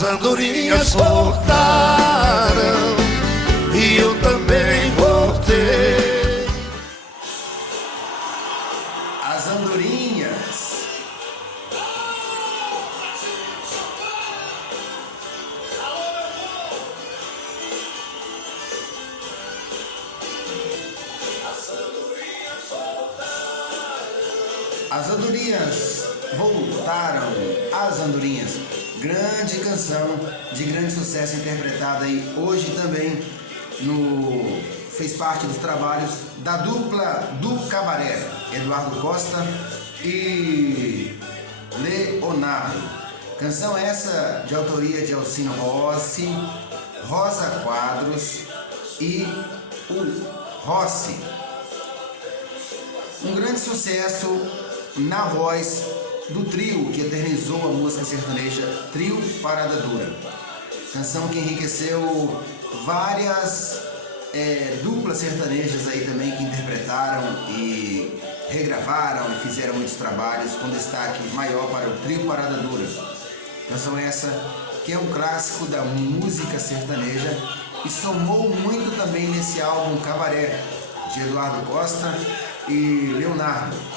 As andorinhas voltaram e eu também voltei. As andorinhas. As andorinhas voltaram. As andorinhas. Grande canção de grande sucesso, interpretada aí hoje também fez parte dos trabalhos da dupla do Cabaré, Eduardo Costa e Leonardo. Canção essa de autoria de Alcino Rossi, Rosa Quadros e o Rossi. Um grande sucesso na voz do trio que eternizou a música sertaneja, Trio Parada Dura. Canção que enriqueceu várias duplas sertanejas aí também que interpretaram e regravaram e fizeram muitos trabalhos, com destaque maior para o Trio Parada Dura. Canção essa que é um clássico da música sertaneja e somou muito também nesse álbum Cabaré, de Eduardo Costa e Leonardo.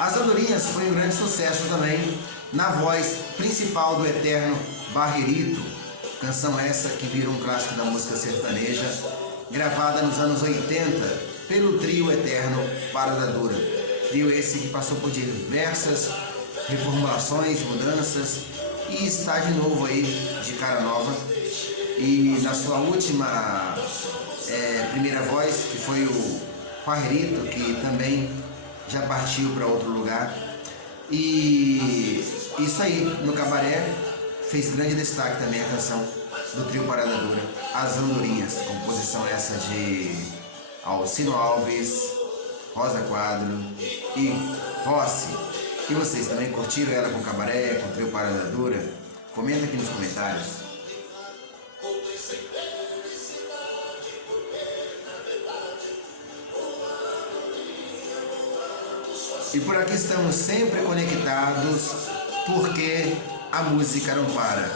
As Andorinhas foi um grande sucesso também na voz principal do eterno Barrerito. Canção essa que virou um clássico da música sertaneja, gravada nos anos 80 pelo trio eterno Parada Dura. Trio esse que passou por diversas reformulações, mudanças e está de novo aí de cara nova. E na sua última primeira voz, que foi o Barrerito, que também já partiu para outro lugar. E isso aí, no Cabaré, fez grande destaque também a canção do trio Parada Dura, As Andorinhas, composição essa de Alcino Alves, Rosa Quadro e Rossi. E vocês também curtiram ela com o Cabaré, com o trio Parada Dura? Comenta aqui nos comentários. E por aqui estamos sempre conectados, porque a música não para.